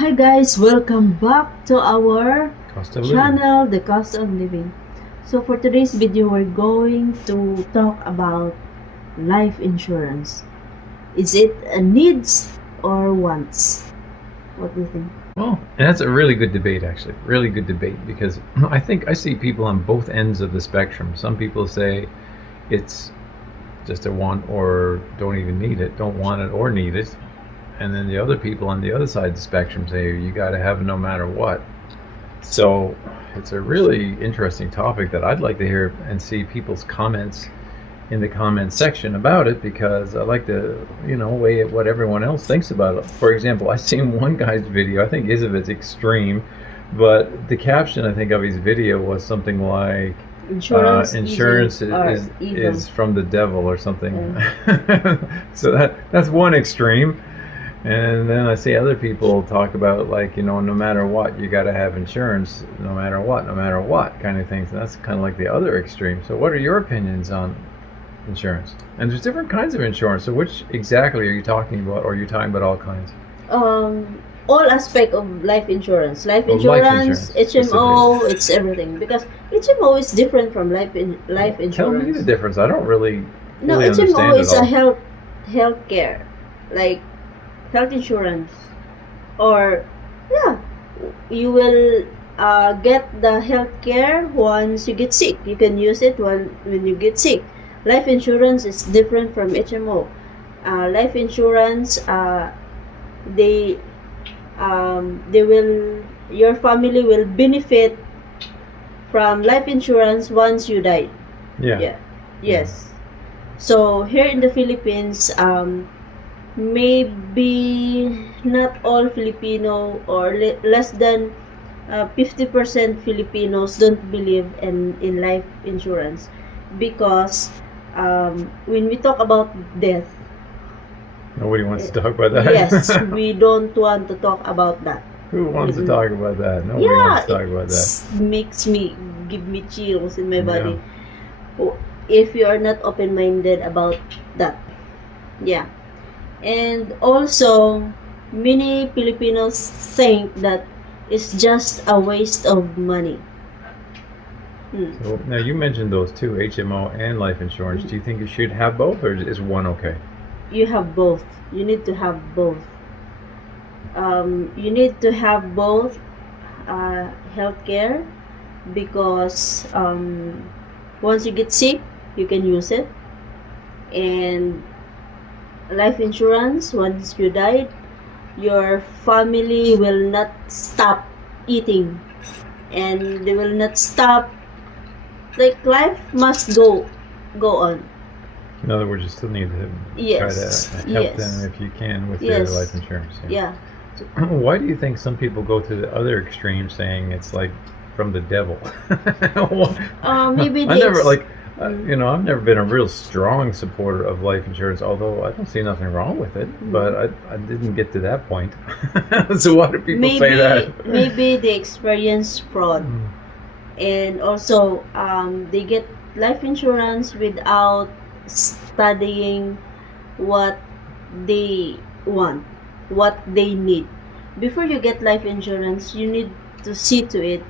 Hi guys, welcome back to our Cost of living. channel, The Cost of Living. So for today's video, we're going to talk about life insurance. Is it a needs or wants? What do you think? Well, and that's a really good debate, actually. Really good debate, because I think I see people on both ends of the spectrum. Some people say it's just a want or don't even need it, don't want it or need it. And then the other people on the other side of the spectrum say you got to have it no matter what. So it's a really interesting topic that I'd like to hear and see people's comments in the comment section about it, because I like to, weigh what everyone else thinks about it. For example, I seen one guy's video, I think his of it's extreme, but the caption I think of his video was something like Insurance is from the devil or something. So that's one extreme. And then I see other people talk about, like, no matter what, you got to have insurance, no matter what kind of things. And that's kind of like the other extreme. So what are your opinions on insurance? And there's different kinds of insurance. So which exactly are you talking about? Or are you talking about all kinds? All aspect of life insurance. Life insurance, HMO, it's everything. Because HMO is different from life insurance. Tell me the difference. I don't really HMO is a health care, like health insurance, or you will get the health care once you get sick. You can use it when you get sick. Life insurance is different from HMO. Life insurance, your family will benefit from life insurance once you die. Yes. So here in the Philippines, maybe not all Filipino, or less than 50% Filipinos don't believe in life insurance, because when we talk about death, nobody wants to talk about that. Yes, we don't want to talk about that. Who wants to talk about that? Nobody wants to talk about that. Give me chills in my body. If you are not open-minded about that. And also, many Filipinos think that it's just a waste of money. So now you mentioned those two, HMO and life insurance. Do you think you should have both, or is one okay? You have both. You need to have both. You need to have both healthcare, because once you get sick, you can use it. And life insurance, once you died, your family will not stop eating, and they will not stop. Like, life must go on. In other words, you still need to try to help them if you can with their life insurance. So why do you think some people go to the other extreme, saying it's like from the devil? Maybe I've never been a real strong supporter of life insurance, although I don't see nothing wrong with it. But I didn't get to that point. So why do people say that? Maybe they experience fraud, and also they get life insurance without studying what they want, what they need. Before you get life insurance, you need to see to it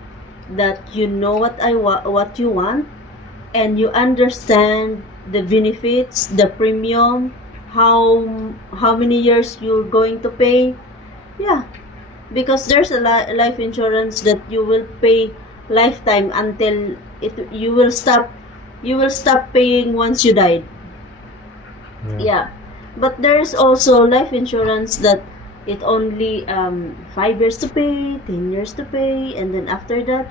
that you know what you want, and you understand the benefits, the premium, how many years you're going to pay. Because there's a life insurance that you will pay lifetime until you will stop paying once you died. But there's also life insurance that it only 5 years to pay, 10 years to pay, and then after that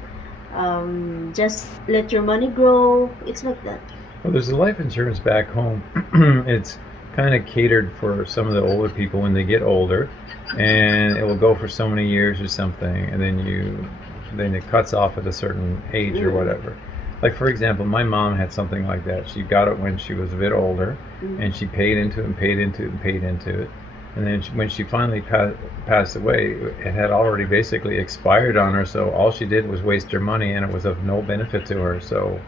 just let your money grow. It's like that. Well, there's a life insurance back home. It's kind of catered for some of the older people when they get older, and it will go for so many years or something, and then it cuts off at a certain age or whatever. Like, for example, my mom had something like that. She got it when she was a bit older, and she paid into it. And then when she finally passed away, it had already basically expired on her, so all she did was waste her money, and it was of no benefit to her. So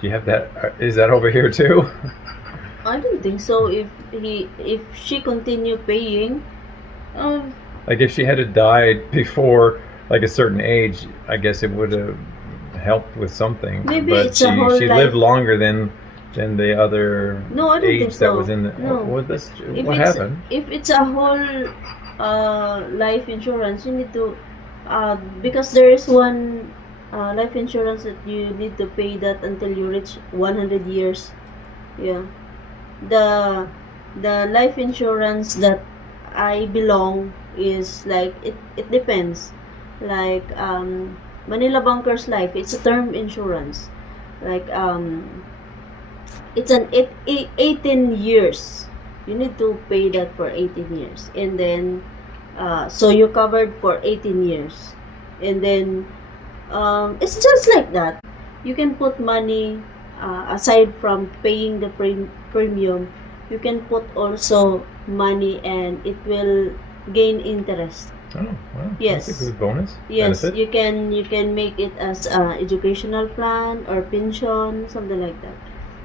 do you have that? Is that over here too? I don't think so. If she continue paying, Like if she had died before like a certain age, I guess it would have helped with something. Maybe But it's a whole she life. lived longer than the other No, I don't think age that so. was in the. No. What this? If What it's happened? if it's a whole life insurance, you need to because there is one life insurance that you need to pay that until you reach 100 years. Yeah. The life insurance that I belong is like it depends. Like Manila Bunkers Life, it's a term insurance. Like it's an 18 years. You need to pay that for 18 years. And then so you're covered for 18 years. And then it's just like that. You can put money aside from paying the premium. You can put also money and it will gain interest. Oh, wow. Yes. That's a good bonus. Yes, Benefit. you can make it as a educational plan or pension, something like that.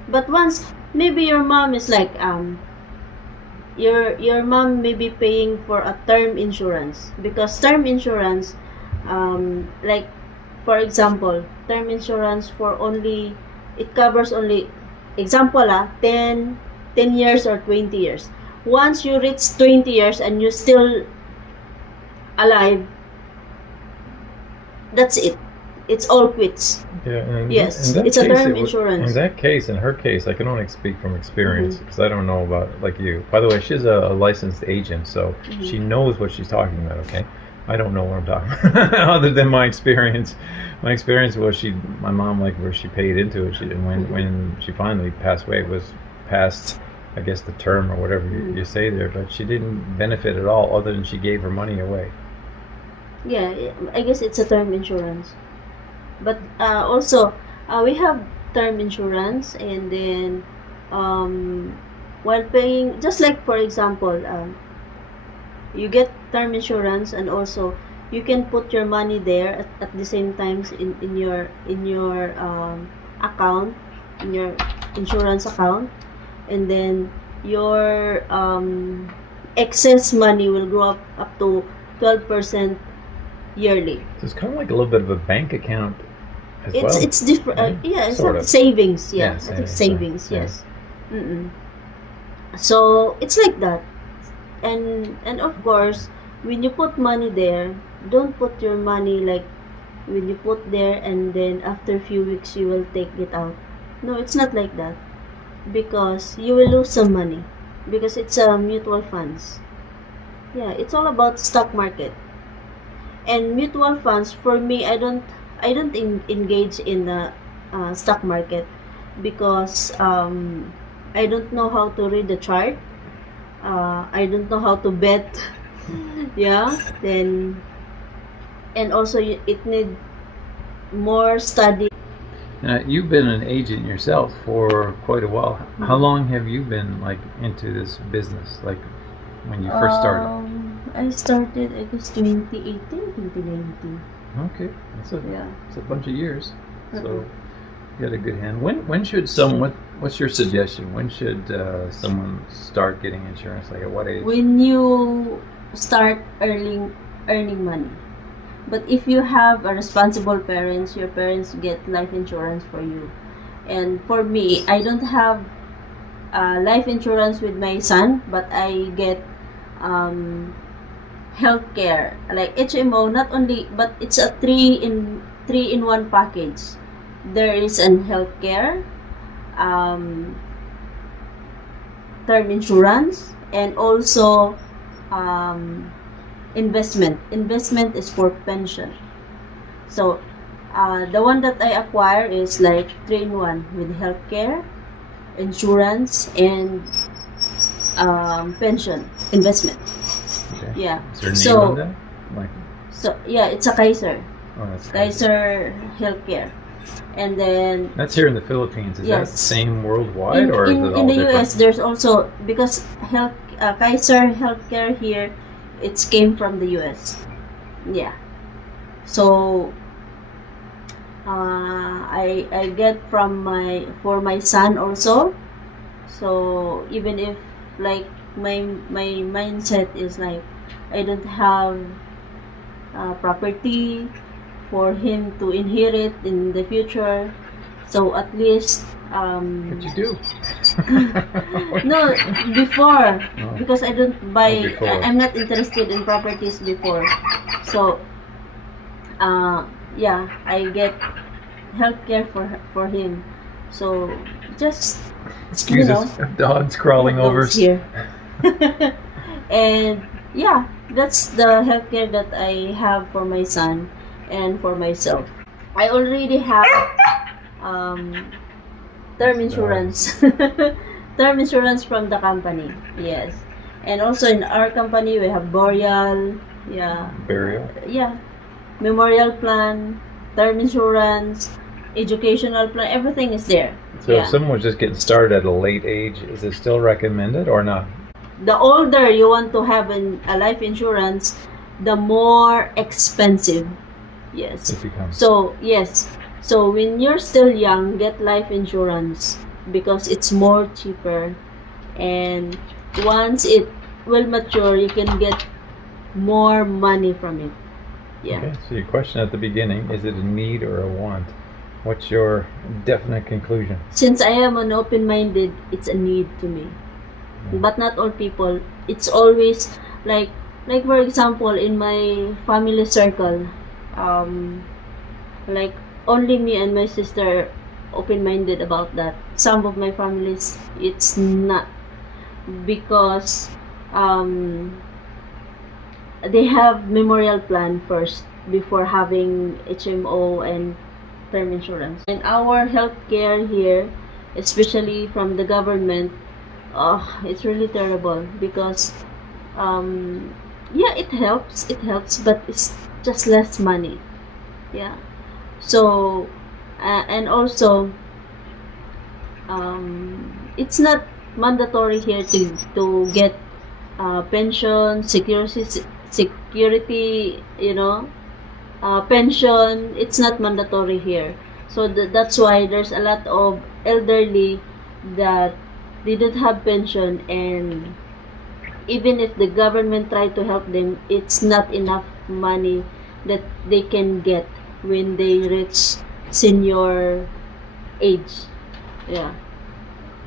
But once maybe your mom is like your mom may be paying for a term insurance, because term insurance like for example, term insurance for only it covers only example 10 years or 20 years. Once you reach 20 years and you're still alive, that's it. It's all quits. Yeah, and Yes, in that it's a case, term insurance. In that case, in her case, I can only speak from experience Mhm. because I don't know about it like you. By the way, she's a licensed agent, so Mhm. she knows what she's talking about. Okay, I don't know what I'm talking about other than my experience. My experience was my mom, like where she paid into it, and when she finally passed away, it was past, I guess, the term or whatever Mhm. you say there, but she didn't benefit at all, other than she gave her money away. Yeah, I guess it's a term insurance. But also, we have term insurance, and then while paying, just like for example, you get term insurance, and also you can put your money there at the same times in your account, in your insurance account, and then your excess money will grow up to 12% yearly. So it's kind of like a little bit of a bank account as well. It's different. right? Yeah, it's Sort like of. savings. Yeah, Yeah, I think savings, savings. yeah. Yes. Mm-mm. So it's like that, and of course, when you put money there, don't put your money like when you put there and then after a few weeks you will take it out. No, it's not like that, because you will lose some money, because it's a mutual funds. Yeah, it's all about stock market. And mutual funds, for me, I don't engage in the stock market, because I don't know how to read the chart. I don't know how to bet. Yeah, then and also it need more study. Now, you've been an agent yourself for quite a while. How long have you been like into this business? Like when you first started? I started, I guess, 2018, 2019. Okay, that's Yeah. a bunch of years. So Mhm. you got a good hand. When should what's your suggestion? When should someone start getting insurance? Like at what age? When you start earning money. But if you have a responsible parents, your parents get life insurance for you. And for me, I don't have life insurance with my son, but I get healthcare like HMO. Not only, but it's a three in one package. There is an healthcare, term insurance, and also investment. Investment is for pension. So the one that I acquire is like 3 in 1 with healthcare, insurance, and pension investment. Okay. Yeah. Is there a name So- on that? Like, So yeah, it's a Kaiser. oh, that's Kaiser Healthcare. And then That's here in the Philippines. Is that Yes. the same worldwide, or is it all in the different? US, there's also, because Kaiser Healthcare here, it came from the US. Yeah. So I get from for my son also. So even if like my mindset is like I don't have property for him to inherit in the future. So at least But you do. no, before, Oh. because I don't buy. Oh, before. I'm not interested in properties before. So yeah, I get healthcare for him. So just Excuse us, dogs crawling over dogs us. here. And yeah, that's the healthcare that I have for my son and for myself. I already have term insurance. Term insurance from the company. Yes. And also in our company we have burial, yeah. Burial. Yeah. Memorial plan, term insurance, educational plan, everything is there. So Yeah. if someone was just getting started at a late age, is it still recommended or not? The older you want to have a life insurance, the more expensive. Yes. It becomes. So, yes. So, when you're still young, get life insurance because it's more cheaper. And once it will mature, you can get more money from it. Yeah. Okay, so your question at the beginning, is it a need or a want? What's your definite conclusion? Since I am an open-minded, it's a need to me. But not all people. It's always like for example, in my family circle, like only me and my sister open-minded about that. Some of my families, it's not, because they have memorial plan first before having HMO and term insurance. And our healthcare here, especially from the government, it's really terrible because yeah, it helps, but it's just less money. Yeah. So and also it's not mandatory here to get pension, security, pension. It's not mandatory here. So that's why there's a lot of elderly that they don't have pension, and even if the government try to help them, it's not enough money that they can get when they reach senior age. Yeah.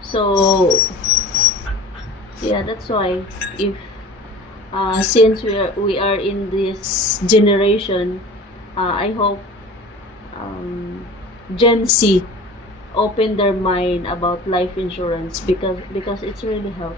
So yeah, that's why if since we are in this generation, I hope Gen Z open their mind about life insurance because it's really help.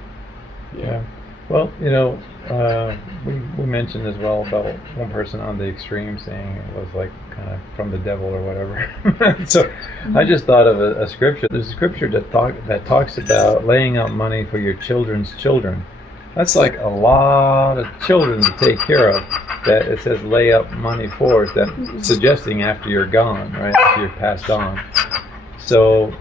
Yeah. Well, we mentioned as well about one person on the extreme saying it was like kind of from the devil or whatever. So I just thought of a scripture. There's a scripture that talks about laying out money for your children's children. That's like a lot of children to take care of. That it says lay up money for, that suggesting after you're gone, right? After you're passed on. So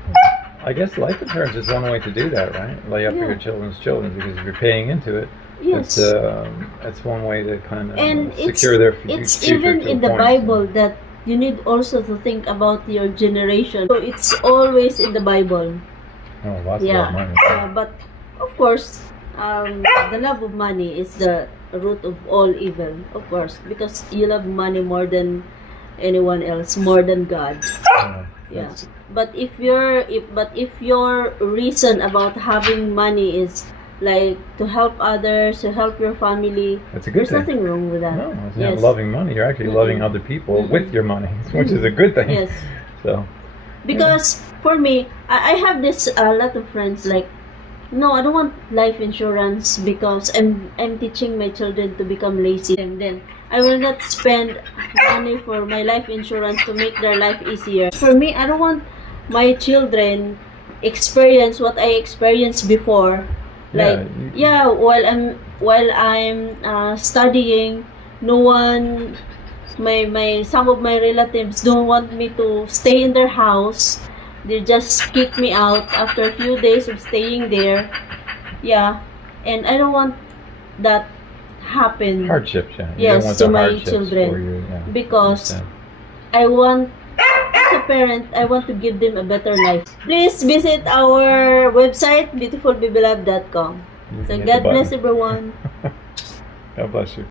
I guess life insurance is one way to do that, right? Lay up for your children's children, because if you're paying into it, Yes. it's one way to kind And of secure their future. it's even to a in the point. Bible that you need also to think about your generation. So it's always in the Bible. Oh, lots Yeah. of money. But of course, the love of money is the root of all evil, of course, because you love money more than anyone else, more than God. Yeah. That's- But if your reason about having money is like to help others, to help your family, That's a good there's thing. nothing wrong with that. No, it's Yes. not loving money. You're actually loving other people with your money, which is a good thing. Yes. So, Because for me, I have this a lot of friends like, no, I don't want life insurance because I'm teaching my children to become lazy, and then I will not spend money for my life insurance to make their life easier. For me, I don't want my children experience what I experienced before. Like while I'm studying, no one, some of my relatives don't want me to stay in their house. They just kick me out after a few days of staying there. Yeah, and I don't want that happen. hardships, yeah. You Yes, don't want to the my hardships children. for you, yeah. Because Understand. I want, as a parent, I want to give them a better life. Please visit our website, beautifulbabylove.com. You So can hit the God bless button. everyone. God bless you.